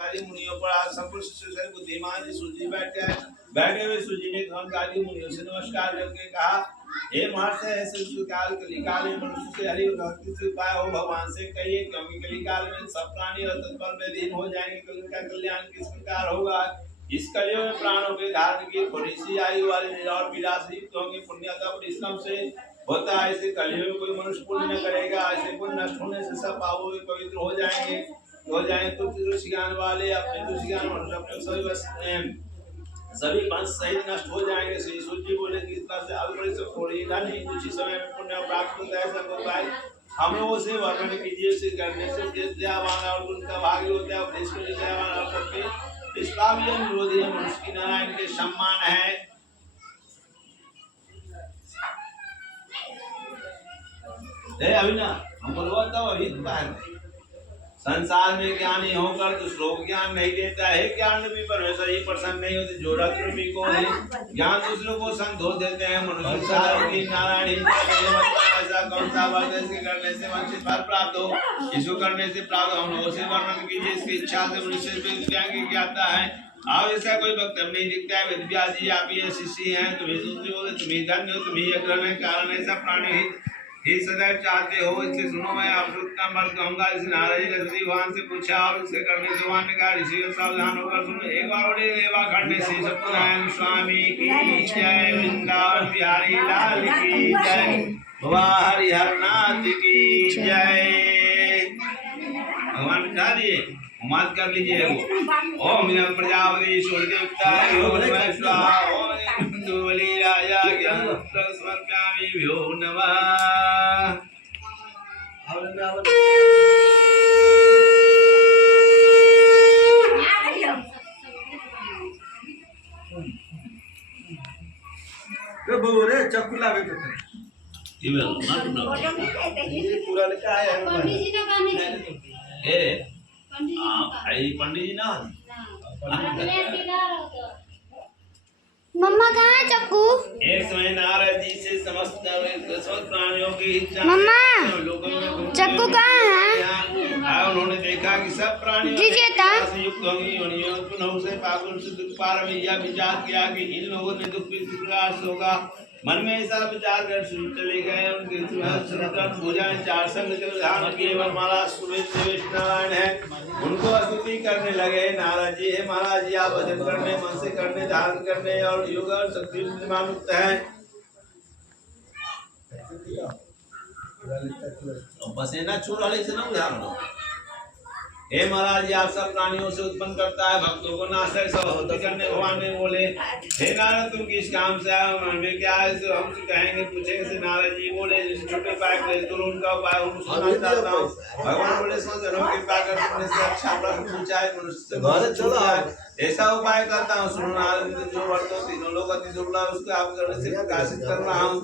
काली मुनियों पर आज संपूर्ण शिष्य बुद्धिमान सूजी बैठे हुए सूजी ने काली मुनियों से नमस्कार करके कहा, हे महर्षि, ऐसे काल कलिकाल में मनुष्य से हरि भक्ति से उपाय हो भगवान से कहिए, क्योंकि कलिकाल में सब प्राणी और तत्पर में लीन हो जाएंगे। कल का कल्याण किस प्रकार होगा? इस कलियुग में प्राणों के धारण की थोड़ी सी आयु वाले और विलास युक्त होंगे। पुण्यता परिश्रम से होता है, ऐसे कलियुग में कोई मनुष्य पुण्य न करेगा। ऐसे पुण्य नष्ट होने से सब पापों में पवित्र हो जाएंगे। तो तुलसी ज्ञान वाले अपने तुलसी ज्ञान मनुष्य अपने सभी वंश सहित नष्ट हो जाएंगे। श्री सूर्य बोले कि इतना से अल्प से थोड़ी नहीं, कुछ ही समय में पुण्य प्राप्त होता है। सब उपाय हम लोगों से वर्णन कीजिए। से करने से दयावान और उनका भाग्य होता है। उपदेश के लिए दयावान और सबके निष्पाप विरोधी मनुष्य की नारायण के सम्मान है। अभी ना हम बोलवाता हूँ अभी संसार में ज्ञानी होकर दूसरों को ज्ञान नहीं देता है। ज्ञान भी परमेश्वर ही प्रसन्न नहीं होते। जो रत्न कौन है ज्ञान दूसरों को संतोष देते हैं। मनुष्य नारायण ऐसा कौन सा वर्ग इसके करने से वंचित फल प्राप्त हो? इसको करने से प्राप्त हम लोगों से वर्णन कीजिए। इसकी इच्छा से मनुष्य ज्ञाता है। अब ऐसा कोई वक्तव्य नहीं दिखता है। व्यास जी आप ये शिष्य हैं, तुम्हें बोले तुम्हें धन्य हो, तुम्हें अग्रहण कारण ऐसा प्राणी ही सदैव चाहते हो। इसलिए सुनो, मैं आपसे उत्तम वर्ग कहूंगा। इस नारद जी ने भगवान से पूछा और उसके करने से भगवान ने कहा, ऋषि सावधान होकर सुनो। एक बार बड़े लेवा खंड श्री सत्यनारायण स्वामी की जय, वृंदावन बिहारी लाल की जय, बाबा हरिहर नाथ की जय। भगवान बता दिए, मात कर लीजिए वो। ओम नमः प्रजापति सूर्यदेवताय नमः स्वाहा। ओम बलि राजा ज्ञान समर्पयामि भ्यो नमः। बोरे चकुला भी करते ये पूरा लिखा है पंडित जी का नहीं ए आई पंडित जी ना मम्मा कहाँ है चक्कू? एक समय नारद जी से समस्त प्राणियों की इच्छा चक्कू कहाँ है? उन्होंने देखा कि सब प्राणी युक्त होंगी से पागुन से दुख पार में यह विचार किया कि इन लोगों ने दुख किस प्रकार से होगा। मन में ऐसा विचार कर चले गए। उनके भुजाएं चार संग धारण किए माला नारायण है, उनको स्तुति करने लगे। नारद जी, हे महाराज जी, आप भजन करने, मन से करने, धारण करने और योग और शक्ति मुक्त है। पसीना छू वाले से ना उदाहरण। हे महाराज जी, आप सब प्राणियों से उत्पन्न करता है, भक्तों को नाशक सब होते करने। भगवान ने बोले, हे नारद, तुम किस काम से आए हो? मन में क्या है तो हमसे कहेंगे, पूछेंगे। से नारद जी बोले, जिस छोटे उपाय तो उनका उपाय हम सुनना चाहता हूँ। भगवान बोले, समझो कृपा कर तुमने से अच्छा प्रश्न पूछा है, मनुष्य ऐसा उपाय करता हूँ। सुनो नारद, जो वर्तों तीनों लोग अति दुर्लभ उसको आप करने से प्रकाशित कर रहा हूँ।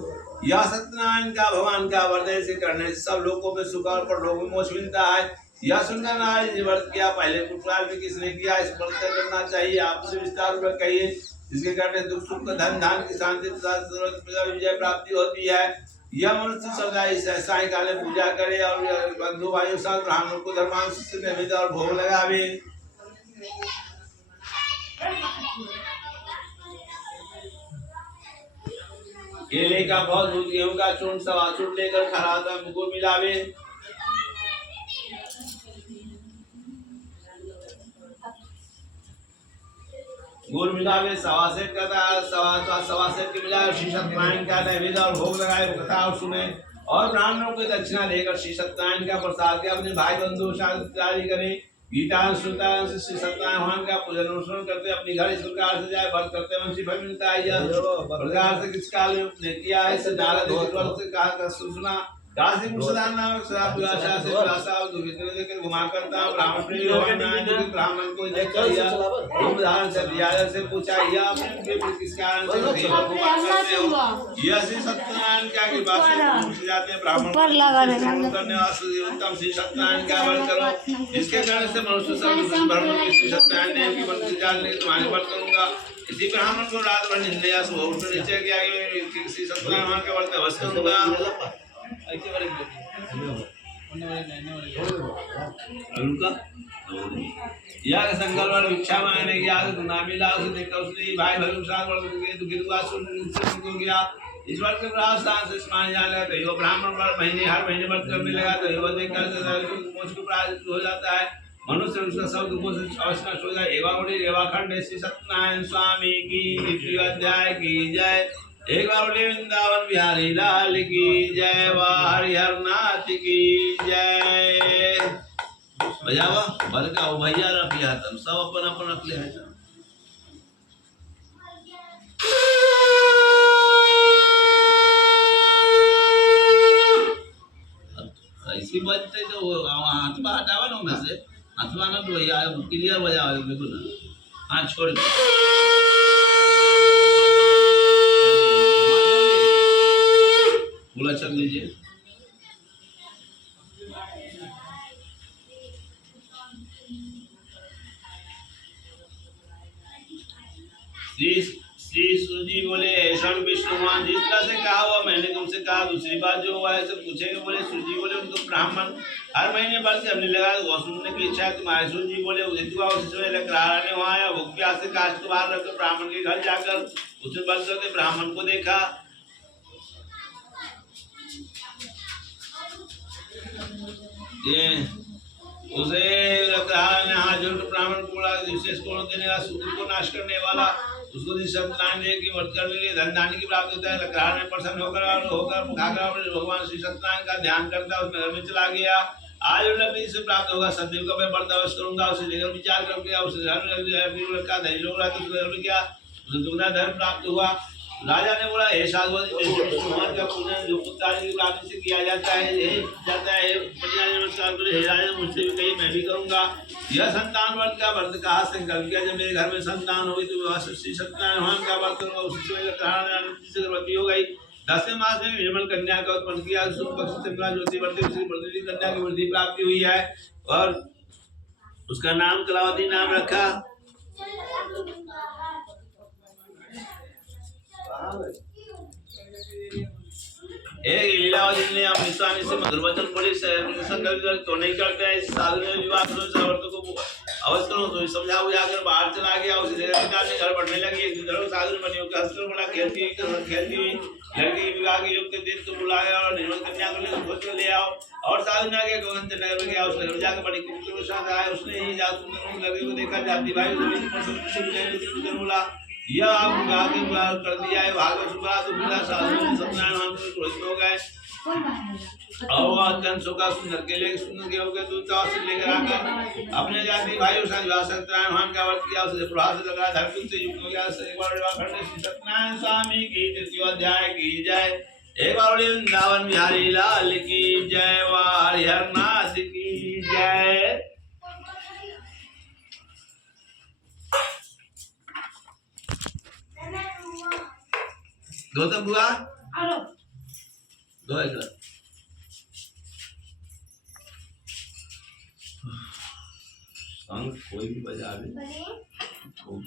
यह सत्यनारायण का भगवान का वर्दय से करने से सब लोगों में सुख और परलोक में मोक्ष मिलता है। यह सुनकर नारद जी व्रत किया। पहले पुत्रार्थ किसने किया, इस व्रत करना चाहिए। आपसे विस्तार में कहिए। जिसके करने दुख सुख धन धान की शांति विजय प्राप्ति होती है। यह मनुष्य सदाई सायकाल में पूजा करे और बंधु भाइयों साथ ब्राह्मणों को धर्मांश नैवेद्य और भोग लगावे। केले का फल, दूध, गेहूं का चूर्ण, सवा चूर्ण लेकर खराता मुझको मिलावे। गुड़ मिलावे, सवासेट का सवासेट के मिलावे। श्री सत्यनारायण का नैवेद्य और भोग लगाए, कथा और सुने और ब्राह्मणों को दक्षिणा देकर श्री सत्यनारायण का प्रसाद के अपने भाई बंधु शादी करें। गीता श्रुता श्री सत्यनारायण भगवान का पूजन अनुसरण करते अपने घर इस प्रकार से जाए भक्त करते वंशी फल मिलता है। यह प्रकार से किस काल में किया है? नारद से कहा सुना। दासी मुसलमान नाम शराब विलासा से विलासा दुर्वितरण देकर घुमा करता हूँ। ब्राह्मण प्रेमी ब्राह्मण को देखकर यह से रियाजा से पूछा, यह अपने किस कारण से यह श्री सत्यनारायण का कृपा से जाते हैं। ब्राह्मण करने वाले उत्तम श्री सत्यनारायण का व्रत करो। इसके कारण से मनुष्य सब धर्म में श्री सत्यनारायण देव की व्रत जानने तुम्हारे व्रत करूंगा। इसी ब्राह्मण को रात भर निंदा सुबह निश्चय किया श्री सत्यनारायण का व्रत अवश्य करूंगा। उनका या संकल्प वाला भिक्षा मांगने गया तो नामी लाल से देखा उसने भाई भगवान साथ वर्ग के दुखी दुआ सुन को गया ईश्वर के प्रार्थना से स्नान जाने लगा तो यो ब्राह्मण पर महीने हर महीने व्रत करने लगा तो यो देखकर मोक्ष को प्राप्त हो जाता है मनुष्य उसका सब दुखों से अवश्य नष्ट हो जाए एवा खंड श्री सत्यनारायण स्वामी की द्वितीय अध्याय की जय एक बार बोले वृंदावन बिहारी लाल की जय हरिहर नाथ की जय बजावा बल का वो भैया रख लिया तुम सब अपन अपन रख ले है ऐसी बजते तो हाथ में हटावा ना में से हाथ में ना तो भैया क्लियर बजावा बिल्कुल हाँ छोड़ बोला चल लीजिए श्री सुजी बोले ईश्वर विष्णुमान जिस तरह से कहा हुआ मैंने तुमसे कहा दूसरी बात जो हुआ है सब पूछेंगे बोले सुजी बोले उनको ब्राह्मण हर महीने व्रत हमने लगा वो सुनने की इच्छा है तुम्हारे सुजी बोले उस समय लकड़हारा ने वहाँ आया भूख प्यास से काश को बाहर रखकर ब्राह्मण के घर जाकर उसने व्रत करके ब्राह्मण को देखा उसे लकड़हारा ने हाथ जोड़ ब्राह्मण को बोला विशेष को देने का सूत्र को नाश करने वाला उसको सत्यनारायण देव की व्रत करने के लिए धन दानी की प्राप्ति होता है लकड़हारा ने प्रसन्न होकर भगवान श्री सत्यनारायण का ध्यान करता उसमें घर में चला गया आज लकड़ी से प्राप्त होगा सदैव का मैं व्रत अवश्य करूंगा उसे लेकर विचार करके उसे घर में रखा दही लोग रहा तो घर में गया उसे दुगना धन प्राप्त हुआ राजा ने बोला हे साधु भगवान का पूजन जो पुत्र की प्राप्ति से किया जाता है नमस्कार करो हे राजा मुझसे भी कही मैं भी करूंगा यह संतान व्रत का व्रत कहा संकल्प किया जब मेरे घर में संतान होगी तो श्री सत्यनारायण भगवान का व्रत करूंगा उसी से गर्भवती हो गई 10वें मास में निर्मल कन्या का उत्पन्न किया ज्योति बढ़ती कन्या की वृद्धि प्राप्ति हुई है और उसका नाम कलावती नाम रखा एक लीलावती ने अपने स्वामी से मधुर वचन बोले संकल्प तो नहीं करते हैं साधु ने विवाह को अवश्य करो तो समझाओ जाकर बाहर चला गया उसे निकालने घर बढ़ने लगी एक दिन साधु बनी होकर हंसकर बोला खेलती हुई लड़की के विवाह के योग के दिन को बुलाया और निर्मल कन्या को लेकर खोज कर ले आओ और साधु ने आगे गोविंद नगर में गया उसने जाकर बड़ी कुटिया के साथ आया उसने ही जाकर लड़के को देखा जाती भाई बोला यह आप गा के कर दिया है भागवत सुबह तो बिना साधु सत्यनारायण नाम से क्रोधित हो गए और अत्यंत शोका सुंदर के लिए सुंदर के होकर दूतावास से लेकर आकर अपने जाति भाइयों से विवाह सत्यनारायण भगवान का व्रत किया उसे प्रभाव से लगा धर्म से युक्त हो गया एक बार विवाह करने श्री सत्यनारायण स्वामी की तृतीय अध्याय की जय एक बार वृंदावन बिहारी लाल की जय हरिहर नाथ की जय दो तक हुआ दो एक संग कोई भी बजा ले तो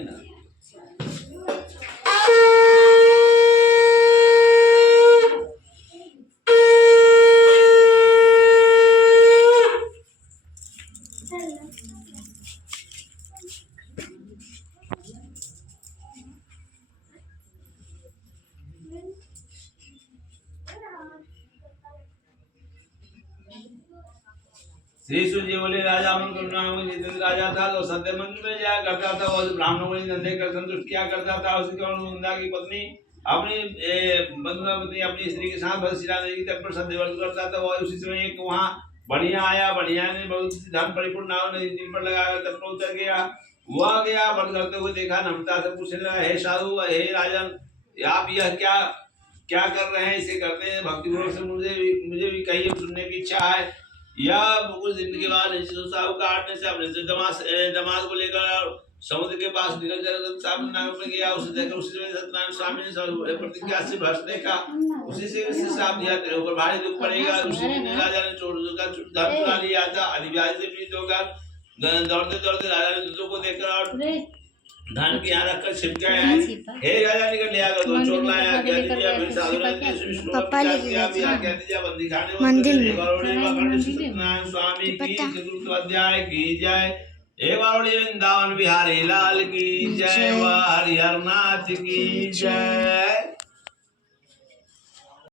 ना श्री सूर्य बोले राजा जितेंद्र राजा था तो सत्य मंदिर में जाया करता था और ब्राह्मणों को धंधे कर संतुष्ट किया करता था उसकी नंदा की पत्नी अपनी बंधुआ पत्नी अपनी स्त्री के साथ भरशिला नदी के तट पर सत्य व्रत करता था और उसी समय एक वहाँ बढ़िया आया बढ़िया ने बहुत धन परिपूर्ण नाव नदी पर लगाकर तट पर उतर गया वह गया व्रत करते हुए देखा नम्रता से पूछने लगा हे साधु हे राजन आप यह क्या क्या कर रहे हैं इसे करते हैं भक्तिपूर्वक से मुझे भी कहिए सुनने की इच्छा है या कुछ दिन के बाद साहब काटने से अपने दमाद को लेकर समुद्र के पास निकल जाकर साहब में गया उसे देखकर उसी समय सत्यनारायण स्वामी ने प्रतिज्ञा से भ्रष्ट देखा उसी से श्राप दिया तेरे ऊपर भारी दुख पड़ेगा उसी ने राजा ने धन चुरा लिया था अधिव्याज से पीड़ित होकर दौड़ते दौड़ते राजा ने दूतों को देखकर और धन की यहाँ रखकर छिप गए हैं। हे राजा निकट लिया कर दो चोर लाए आज्ञा दीजिए फिर साधु ने विष्णु का पापा विचार लेके किया गए भी थे। आज्ञा दीजिए बंदी खाने मंदिर में। बारोड़ी बाखंड सत्यनारायण स्वामी की पता। चतुर्थ अध्याय की जय। हे बारोड़ी वृंदावन बिहारी लाल की जय। जय। वाह हरिहर नाथ की जय।